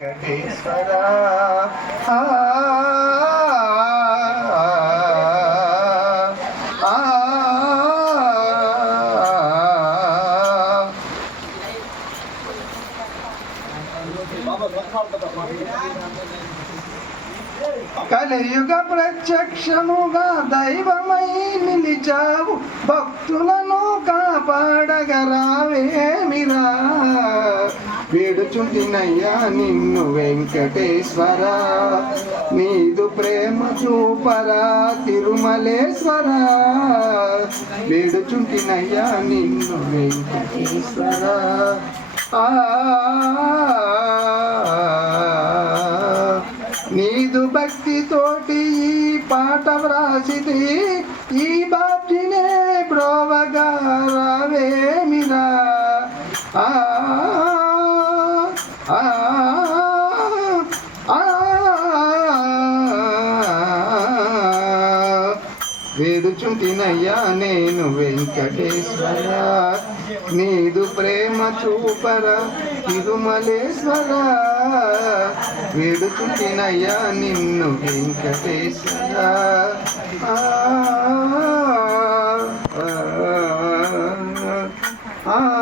వెంకటేశ్వర కలియుగ ప్రత్యక్షముగా దైవమై నిలిచావు భక్తులను కాపాడగరావేమిరా? వేడుచుంటినయ్యా నిన్ను వెంకటేశ్వర. నీదు ప్రేమ చూపరా తిరుమలేశ్వర. వేడుచుంటినయ్యా నిన్ను వెంకటేశ్వర. ఆ నీదు భక్తితోటి ఈ పాట వ్రాసిది ఈ బాబ్జినే బ్రోవగా రావేమిరా? ఆ, వేడుచుంటినయ్యా నేను వెంకటేశ్వర. నీదు ప్రేమ చూపర తిరుమలేశ్వర వేడుచుంటినయ్యా నిన్ను వెంకటేశ్వర. ఆ.